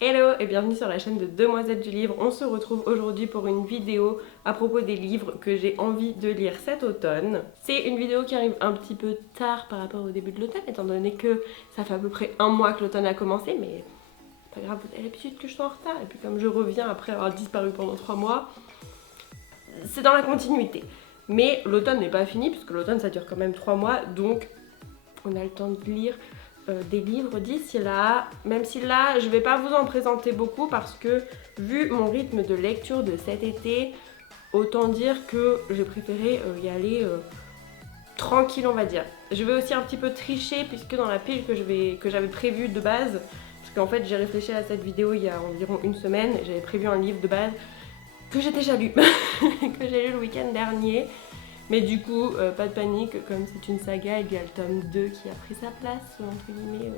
Hello et bienvenue sur la chaîne de Demoiselles du Livre. On se retrouve aujourd'hui pour une vidéo à propos des livres que j'ai envie de lire cet automne. C'est une vidéo qui arrive un petit peu tard par rapport au début de l'automne, étant donné que ça fait à peu près un mois que l'automne a commencé, mais pas grave, vous avez l'habitude que je sois en retard. Et puis comme je reviens après avoir disparu pendant 3 mois, c'est dans la continuité. Mais l'automne n'est pas fini, puisque l'automne ça dure quand même 3 mois, donc on a le temps de lire des livres d'ici là, même si là je vais pas vous en présenter beaucoup parce que vu mon rythme de lecture de cet été, autant dire que j'ai préféré y aller tranquille, on va dire. Je vais aussi un petit peu tricher puisque dans la pile que j'avais prévue de base, parce qu'en fait j'ai réfléchi à cette vidéo il y a environ une semaine, j'avais prévu un livre de base que j'ai déjà lu, que j'ai lu le week-end dernier. Mais du coup, pas de panique, comme c'est une saga, il y a le tome 2 qui a pris sa place, entre guillemets,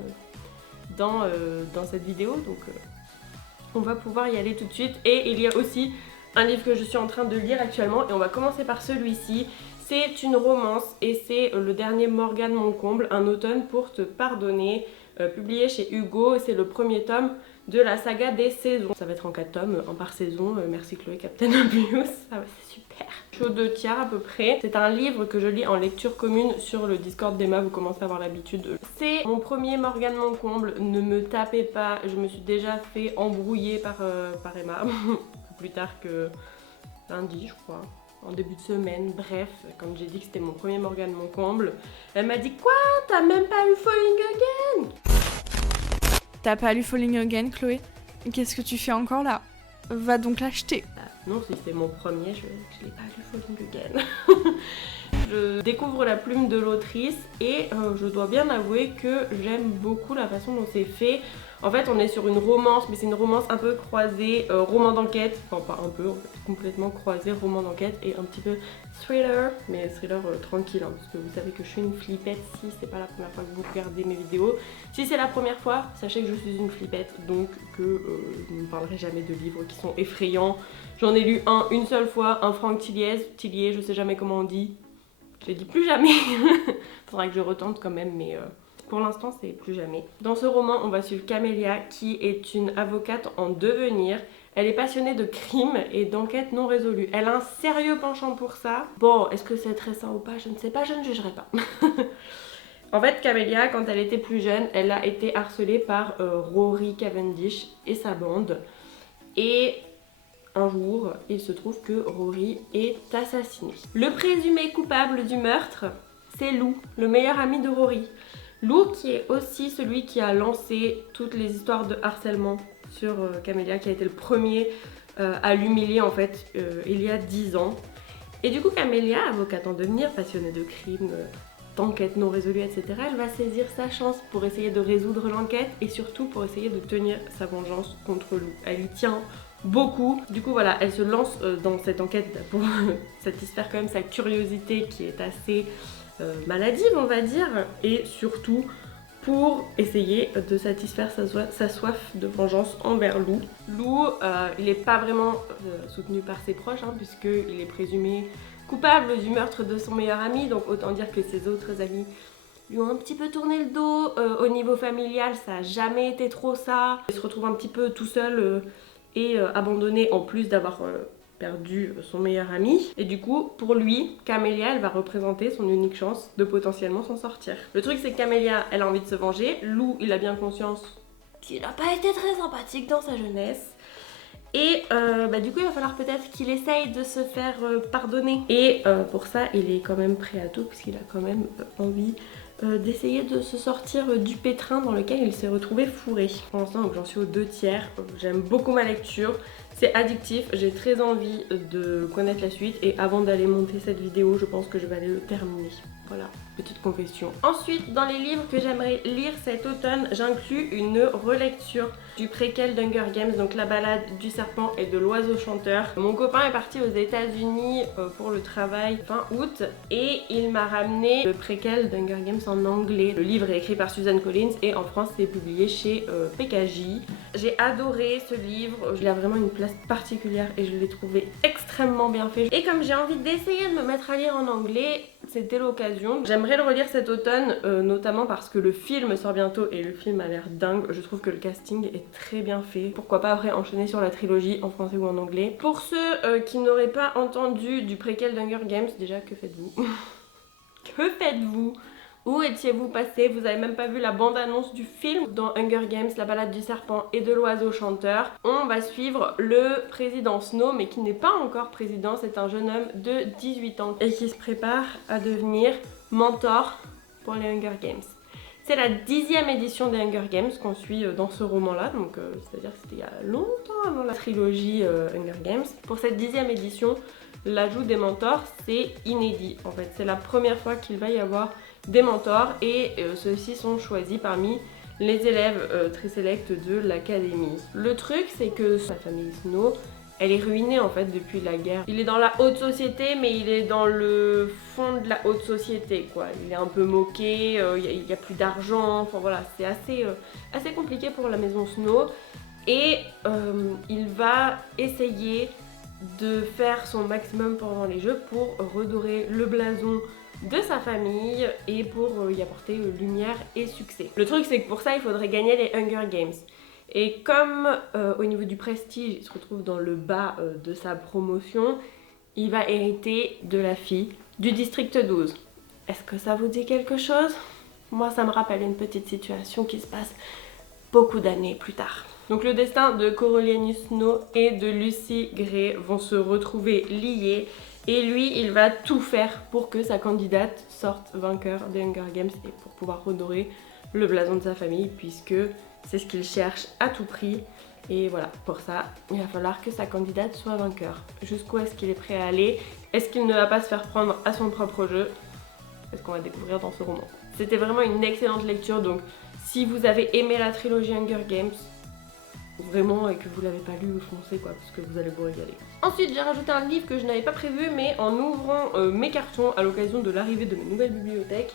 dans cette vidéo. Donc on va pouvoir y aller tout de suite. Et il y a aussi un livre que je suis en train de lire actuellement, et on va commencer par celui-ci. C'est une romance, et c'est le dernier Morgane Moncomble, Un automne pour te pardonner, publié chez Hugo. C'est le premier tome de la saga des saisons. Ça va être en 4 tomes, un par saison. Merci Chloé, Captain Obvious, ça va, c'est super. Chaud 2 tiers à peu près. C'est un livre que je lis en lecture commune sur le Discord d'Emma, vous commencez à avoir l'habitude. C'est mon premier Morgane Moncomble, ne me tapez pas, je me suis déjà fait embrouiller par Emma, plus tard que lundi je crois, en début de semaine. Bref, quand j'ai dit que c'était mon premier Morgane Moncomble, elle m'a dit quoi? T'as même pas lu Falling Again? T'as pas lu Falling Again, Chloé? Qu'est-ce que tu fais encore là? Va donc l'acheter. Non, si c'était mon premier, je l'ai pas lu Falling Again. Je découvre la plume de l'autrice et je dois bien avouer que j'aime beaucoup la façon dont c'est fait. En fait, on est sur une romance, mais c'est une romance un peu croisée, roman d'enquête, enfin pas un peu, en fait, complètement croisée, roman d'enquête et un petit peu thriller, mais thriller tranquille, hein, parce que vous savez que je suis une flippette si c'est pas la première fois que vous regardez mes vidéos. Si c'est la première fois, sachez que je suis une flippette, donc que je ne parlerai jamais de livres qui sont effrayants. J'en ai lu une seule fois, un Franck Tillier, je sais jamais comment on dit. Je dis plus jamais. Faudra que je retente quand même, mais pour l'instant c'est plus jamais. Dans ce roman, on va suivre Camélia qui est une avocate en devenir. Elle est passionnée de crimes et d'enquêtes non résolues. Elle a un sérieux penchant pour ça. Bon, est-ce que c'est très sain ou pas? Je ne sais pas, je ne jugerai pas. En fait, Camélia, quand elle était plus jeune, elle a été harcelée par Rory Cavendish et sa bande. Et un jour, il se trouve que Rory est assassiné. Le présumé coupable du meurtre, c'est Lou, le meilleur ami de Rory. Lou qui est aussi celui qui a lancé toutes les histoires de harcèlement sur Camélia, qui a été le premier à l'humilier en fait il y a 10 ans. Et du coup Camélia, avocate en devenir, passionnée de crimes, d'enquêtes non résolues, etc., elle va saisir sa chance pour essayer de résoudre l'enquête et surtout pour essayer de tenir sa vengeance contre Lou. Elle y tient beaucoup. Du coup voilà, elle se lance dans cette enquête pour satisfaire quand même sa curiosité qui est assez maladive on va dire, et surtout pour essayer de satisfaire sa soif de vengeance envers Lou. Lou, il n'est pas vraiment soutenu par ses proches hein, puisqu'il est présumé coupable du meurtre de son meilleur ami, donc autant dire que ses autres amis lui ont un petit peu tourné le dos. Au niveau familial, ça n'a jamais été trop ça. Il se retrouve un petit peu tout seul et abandonné en plus d'avoir perdu son meilleur ami. Et du coup, pour lui, Camélia, elle va représenter son unique chance de potentiellement s'en sortir. Le truc, c'est que Camélia, elle a envie de se venger. Lou, il a bien conscience qu'il n'a pas été très sympathique dans sa jeunesse. Et du coup il va falloir peut-être qu'il essaye de se faire pardonner. Et pour ça il est quand même prêt à tout puisqu'il a quand même envie d'essayer de se sortir du pétrin dans lequel il s'est retrouvé fourré. Pour l'instant j'en suis aux 2 tiers, j'aime beaucoup ma lecture, c'est addictif, j'ai très envie de connaître la suite et avant d'aller monter cette vidéo je pense que je vais aller le terminer. Voilà, petite confession. Ensuite, dans les livres que j'aimerais lire cet automne, j'inclus une relecture du préquel d'Hunger Games, donc La balade du serpent et de l'oiseau chanteur. Mon copain est parti aux États-Unis pour le travail fin août et il m'a ramené le préquel d'Hunger Games en anglais. Le livre est écrit par Suzanne Collins et en France c'est publié chez PKJ. J'ai adoré ce livre, il a vraiment une place particulière et je l'ai trouvé extrêmement bien fait. Et comme j'ai envie d'essayer de me mettre à lire en anglais, c'était l'occasion. J'aimerais le relire cet automne, notamment parce que le film sort bientôt et le film a l'air dingue. Je trouve que le casting est très bien fait. Pourquoi pas après enchaîner sur la trilogie en français ou en anglais. Pour ceux qui n'auraient pas entendu du préquel d'Hunger Games, déjà que faites-vous? Que faites-vous? Où étiez-vous passé? Vous avez même pas vu la bande-annonce du film. Dans Hunger Games, la balade du serpent et de l'oiseau chanteur, on va suivre le président Snow, mais qui n'est pas encore président. C'est un jeune homme de 18 ans et qui se prépare à devenir mentor pour les Hunger Games. C'est la 10e édition des Hunger Games qu'on suit dans ce roman-là, donc c'est-à-dire que c'était il y a longtemps avant la trilogie Hunger Games. Pour cette 10e édition, l'ajout des mentors, c'est inédit. En fait, c'est la première fois qu'il va y avoir des mentors et ceux-ci sont choisis parmi les élèves très sélects de l'académie. Le truc, c'est que sa famille Snow, elle est ruinée en fait depuis la guerre. Il est dans la haute société, mais il est dans le fond de la haute société, quoi. Il est un peu moqué, il n'y a plus d'argent, enfin voilà, c'est assez compliqué pour la maison Snow. Et il va essayer de faire son maximum pendant les jeux pour redorer le blason de sa famille et pour y apporter lumière et succès. Le truc, c'est que pour ça, il faudrait gagner les Hunger Games. Et comme au niveau du prestige, il se retrouve dans le bas de sa promotion, il va hériter de la fille du district 12. Est-ce que ça vous dit quelque chose? Moi, ça me rappelle une petite situation qui se passe beaucoup d'années plus tard. Donc le destin de Coriolanus Snow et de Lucy Gray vont se retrouver liés. Et lui, il va tout faire pour que sa candidate sorte vainqueur des Hunger Games et pour pouvoir redorer le blason de sa famille, puisque c'est ce qu'il cherche à tout prix. Et voilà, pour ça, il va falloir que sa candidate soit vainqueur. Jusqu'où est-ce qu'il est prêt à aller? Est-ce qu'il ne va pas se faire prendre à son propre jeu? C'est ce qu'on va découvrir dans ce roman. C'était vraiment une excellente lecture, donc si vous avez aimé la trilogie Hunger Games, vraiment, et que vous l'avez pas lu, foncez quoi, parce que vous allez vous régaler. Ensuite, j'ai rajouté un livre que je n'avais pas prévu, mais en ouvrant mes cartons à l'occasion de l'arrivée de mes nouvelles bibliothèques,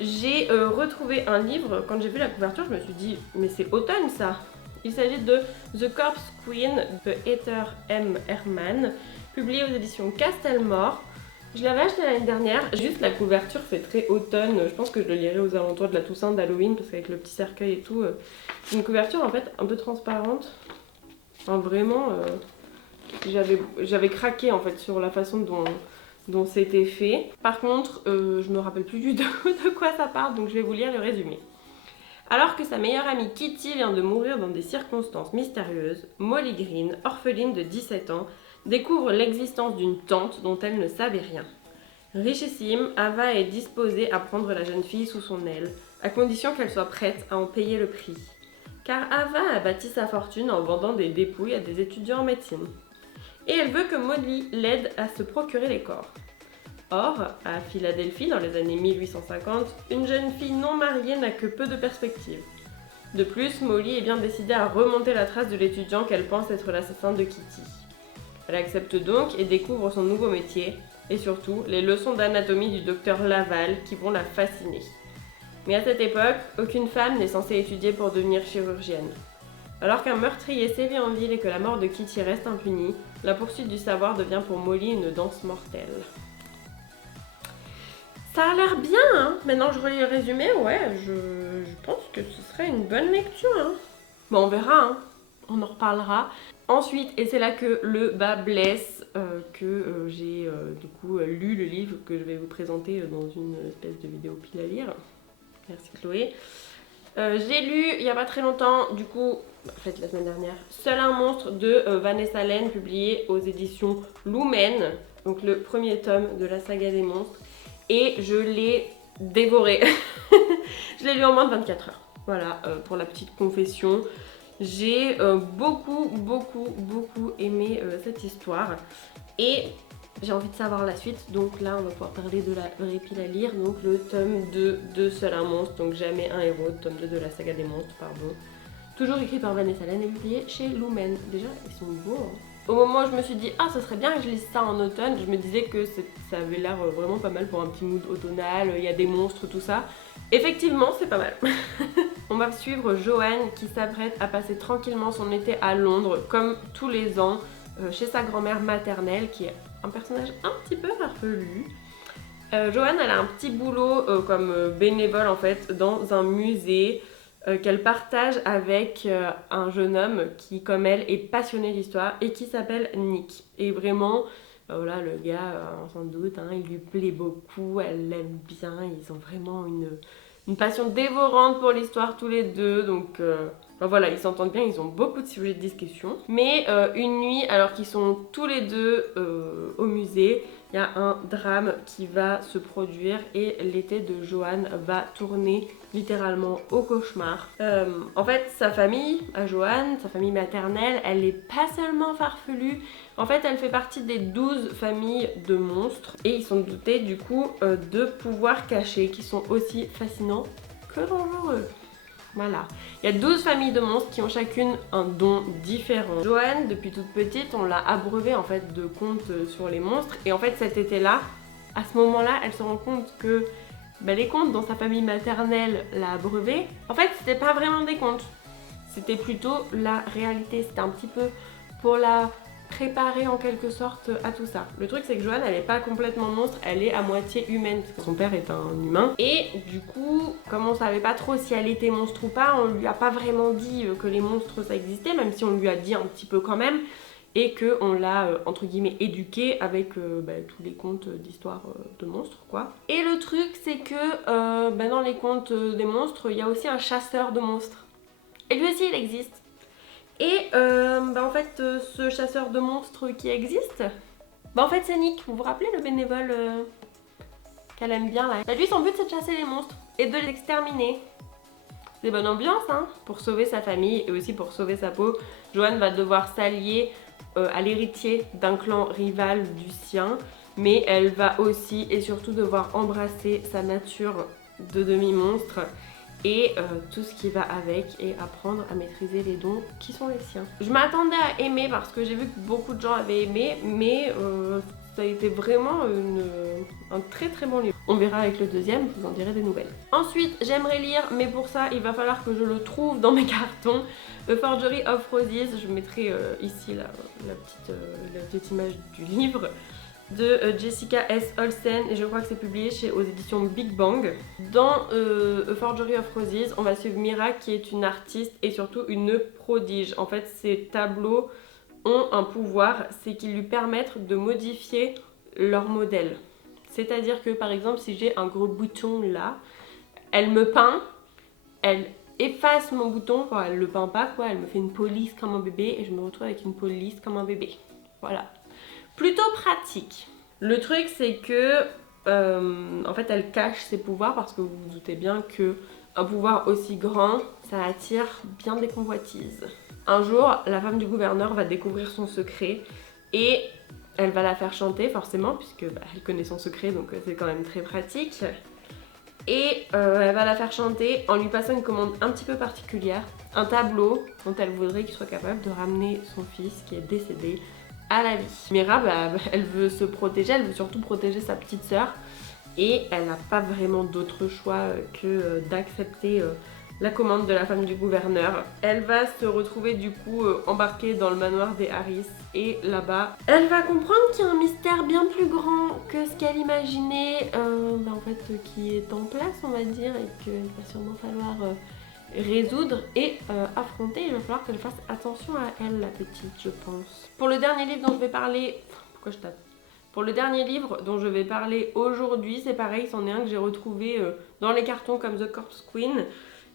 j'ai retrouvé un livre. Quand j'ai vu la couverture, je me suis dit, mais c'est automne ça. Il s'agit de The Corpse Queen de Heather M. Herman, publié aux éditions Castelmore. Je l'avais acheté l'année dernière, juste la couverture fait très automne, je pense que je le lirai aux alentours de la Toussaint, d'Halloween, parce qu'avec le petit cercueil et tout, c'est une couverture en fait un peu transparente. Enfin, vraiment, j'avais craqué en fait sur la façon dont c'était fait. Par contre, je me rappelle plus du tout de quoi ça parle, donc je vais vous lire le résumé. Alors que sa meilleure amie Kitty vient de mourir dans des circonstances mystérieuses, Molly Green, orpheline de 17 ans, découvre l'existence d'une tante dont elle ne savait rien. Richissime, Ava est disposée à prendre la jeune fille sous son aile, à condition qu'elle soit prête à en payer le prix. Car Ava a bâti sa fortune en vendant des dépouilles à des étudiants en médecine. Et elle veut que Molly l'aide à se procurer les corps. Or, à Philadelphie, dans les années 1850, une jeune fille non mariée n'a que peu de perspectives. De plus, Molly est bien décidée à remonter la trace de l'étudiant qu'elle pense être l'assassin de Kitty. Elle accepte donc et découvre son nouveau métier, et surtout les leçons d'anatomie du docteur Laval qui vont la fasciner. Mais à cette époque, aucune femme n'est censée étudier pour devenir chirurgienne. Alors qu'un meurtrier sévit en ville et que la mort de Kitty reste impunie, la poursuite du savoir devient pour Molly une danse mortelle. Ça a l'air bien, hein. Maintenant que je relis le résumé, ouais, je pense que ce serait une bonne lecture, hein. Bon, on verra, hein. On en reparlera. Ensuite, et c'est là que le bas blesse, que j'ai du coup lu le livre que je vais vous présenter dans une espèce de vidéo pile à lire. Merci Chloé. J'ai lu il n'y a pas très longtemps, du coup, en fait la semaine dernière, Seul un monstre de Vanessa Len, publié aux éditions Lumen, donc le premier tome de la saga des monstres, et je l'ai dévoré. Je l'ai lu en moins de 24 heures. Voilà, pour la petite confession. J'ai beaucoup aimé cette histoire et j'ai envie de savoir la suite, donc là on va pouvoir parler de la vraie pile à lire, donc le tome 2 de Seul un monstre, donc Jamais un héros, tome 2 de la saga des monstres, pardon. Toujours écrit par Vanessa Len et publié chez Lumen. Déjà, ils sont beaux, hein. Au moment où je me suis dit, ah ce serait bien que je lise ça en automne, je me disais que ça avait l'air vraiment pas mal pour un petit mood automnal, il y a des monstres, tout ça. Effectivement, c'est pas mal. On va suivre Joanne qui s'apprête à passer tranquillement son été à Londres, comme tous les ans, chez sa grand-mère maternelle, qui est un personnage un petit peu farfelu. Joanne, elle a un petit boulot comme bénévole en fait dans un musée qu'elle partage avec un jeune homme qui, comme elle, est passionné d'histoire et qui s'appelle Nick. Et vraiment, voilà, le gars, on s'en doute, hein, il lui plaît beaucoup, elle l'aime bien, ils ont vraiment une passion dévorante pour l'histoire tous les deux, donc voilà, ils s'entendent bien, ils ont beaucoup de sujets de discussion. Mais une nuit, alors qu'ils sont tous les deux au musée, il y a un drame qui va se produire et l'été de Joanne va tourner littéralement au cauchemar. En fait, sa famille, à Joanne, sa famille maternelle, elle est pas seulement farfelue. En fait, elle fait partie des 12 familles de monstres et ils sont dotés du coup de pouvoirs cachés qui sont aussi fascinants que dangereux. Voilà. Il y a 12 familles de monstres qui ont chacune un don différent. Joanne, depuis toute petite, on l'a abreuvée en fait de contes sur les monstres. Et en fait, cet été-là, à ce moment-là, elle se rend compte que les contes dont sa famille maternelle l'a abreuvée, en fait, c'était pas vraiment des contes. C'était plutôt la réalité. C'était un petit peu pour la préparer en quelque sorte à tout ça. Le truc c'est que Joanne elle est pas complètement monstre, elle est à moitié humaine parce que son père est un humain et du coup comme on savait pas trop si elle était monstre ou pas, on lui a pas vraiment dit que les monstres ça existait, même si on lui a dit un petit peu quand même et que on l'a entre guillemets éduquée avec tous les contes d'histoire de monstres quoi. Et le truc c'est que dans les contes des monstres il y a aussi un chasseur de monstres et lui aussi il existe. Et en fait, ce chasseur de monstres qui existe, en fait c'est Nick. Vous vous rappelez le bénévole qu'elle aime bien là? Lui son but c'est de chasser les monstres et de les exterminer. C'est bonne ambiance hein. Pour sauver sa famille et aussi pour sauver sa peau, Joanne va devoir s'allier à l'héritier d'un clan rival du sien. Mais elle va aussi et surtout devoir embrasser sa nature de demi-monstre et tout ce qui va avec et apprendre à maîtriser les dons qui sont les siens. Je m'attendais à aimer parce que j'ai vu que beaucoup de gens avaient aimé, mais ça a été vraiment un très très bon livre. On verra avec le deuxième, je vous en dirai des nouvelles. Ensuite, j'aimerais lire, mais pour ça, il va falloir que je le trouve dans mes cartons. A Forgery of Roses, je mettrai ici la petite image du livre de Jessica S. Olsen et je crois que c'est publié aux éditions Big Bang. Dans A Forgery of Roses, on va suivre Mira qui est une artiste et surtout une prodige. En fait, ces tableaux ont un pouvoir, c'est qu'ils lui permettent de modifier leur modèle. C'est-à-dire que par exemple, si j'ai un gros bouton là, elle me peint, elle efface mon bouton, enfin elle le peint pas quoi, elle me fait une police comme un bébé et je me retrouve avec une police comme un bébé. Voilà. Plutôt pratique. Le truc c'est que en fait elle cache ses pouvoirs parce que vous vous doutez bien que un pouvoir aussi grand ça attire bien des convoitises. Un jour la femme du gouverneur va découvrir son secret et elle va la faire chanter forcément puisque elle connaît son secret donc c'est quand même très pratique. Et elle va la faire chanter en lui passant une commande un petit peu particulière, un tableau dont elle voudrait qu'il soit capable de ramener son fils qui est décédé à la vie. Mira, elle veut se protéger, elle veut surtout protéger sa petite sœur et elle n'a pas vraiment d'autre choix que d'accepter la commande de la femme du gouverneur. Elle va se retrouver du coup embarquée dans le manoir des Harris et là-bas, elle va comprendre qu'il y a un mystère bien plus grand que ce qu'elle imaginait, en fait qui est en place on va dire et qu'il va sûrement falloir résoudre et affronter. Il va falloir qu'elle fasse attention à elle la petite je pense. Pour le dernier livre dont je vais parler... Pourquoi je tape? Pour le dernier livre dont je vais parler aujourd'hui, c'est pareil, c'en est un que j'ai retrouvé dans les cartons comme The Corpse Queen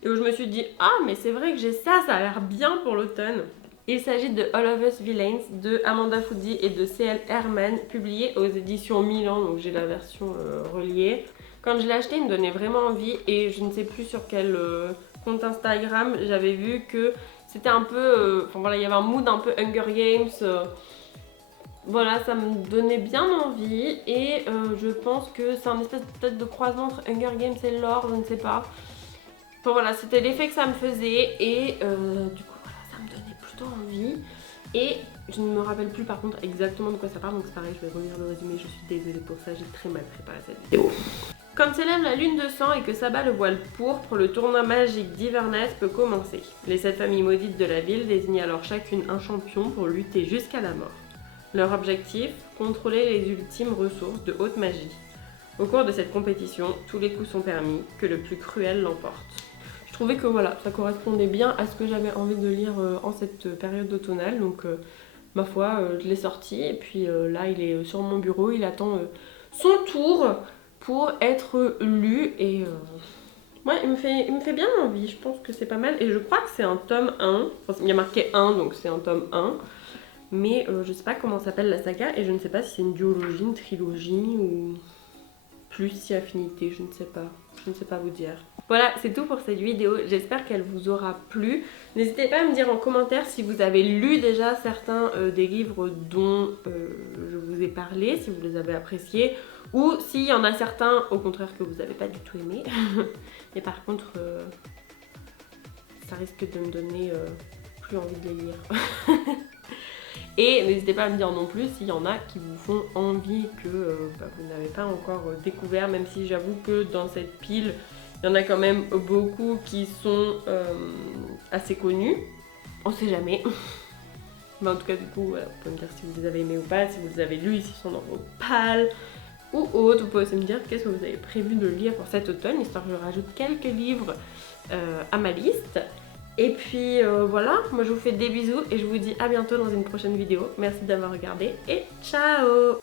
et où je me suis dit ah mais c'est vrai que j'ai ça, ça a l'air bien pour l'automne. Il s'agit de All of Us Villains de Amanda Foody et de C.L. Herman, publié aux éditions Milan, donc j'ai la version reliée. Quand je l'ai acheté, il me donnait vraiment envie et je ne sais plus sur quel compte Instagram, j'avais vu que c'était un peu... Enfin voilà, il y avait un mood un peu Hunger Games. Voilà, ça me donnait bien envie et je pense que c'est un espèce peut-être de croisement entre Hunger Games et Lore, je ne sais pas. Enfin voilà, c'était l'effet que ça me faisait et du coup voilà, ça me donnait plutôt envie. Et je ne me rappelle plus par contre exactement de quoi ça parle, donc c'est pareil, je vais relire le résumé, je suis désolée pour ça, j'ai très mal préparé cette vidéo. Quand s'élève la lune de sang et que s'abat le voile pourpre, le tournoi magique d'Iverness peut commencer. Les 7 familles maudites de la ville désignent alors chacune un champion pour lutter jusqu'à la mort. Leur objectif, contrôler les ultimes ressources de haute magie. Au cours de cette compétition, tous les coups sont permis, que le plus cruel l'emporte. Je trouvais que voilà, ça correspondait bien à ce que j'avais envie de lire en cette période automnale, donc ma foi, je l'ai sorti et puis là il est sur mon bureau, il attend son tour pour être lu et ouais, il me fait bien envie, je pense que c'est pas mal et je crois que c'est un tome 1, enfin, il y a marqué 1 donc c'est un tome 1, mais je sais pas comment s'appelle la saga et je ne sais pas si c'est une duologie, une trilogie ou plus si affinité, je ne sais pas vous dire. Voilà, c'est tout pour cette vidéo, j'espère qu'elle vous aura plu. N'hésitez pas à me dire en commentaire si vous avez lu déjà certains des livres dont je vous ai parlé, si vous les avez appréciés, ou s'il y en a certains au contraire que vous n'avez pas du tout aimé. Et par contre, ça risque de me donner plus envie de les lire. Et n'hésitez pas à me dire non plus s'il y en a qui vous font envie que vous n'avez pas encore découvert, même si j'avoue que dans cette pile, il y en a quand même beaucoup qui sont assez connus. On sait jamais. Mais en tout cas, du coup, voilà, vous pouvez me dire si vous les avez aimés ou pas, si vous les avez lus, s'ils sont dans vos pales ou autres. Vous pouvez aussi me dire qu'est-ce que vous avez prévu de lire pour cet automne, histoire que je rajoute quelques livres à ma liste. Et puis voilà, moi je vous fais des bisous et je vous dis à bientôt dans une prochaine vidéo. Merci d'avoir regardé et ciao!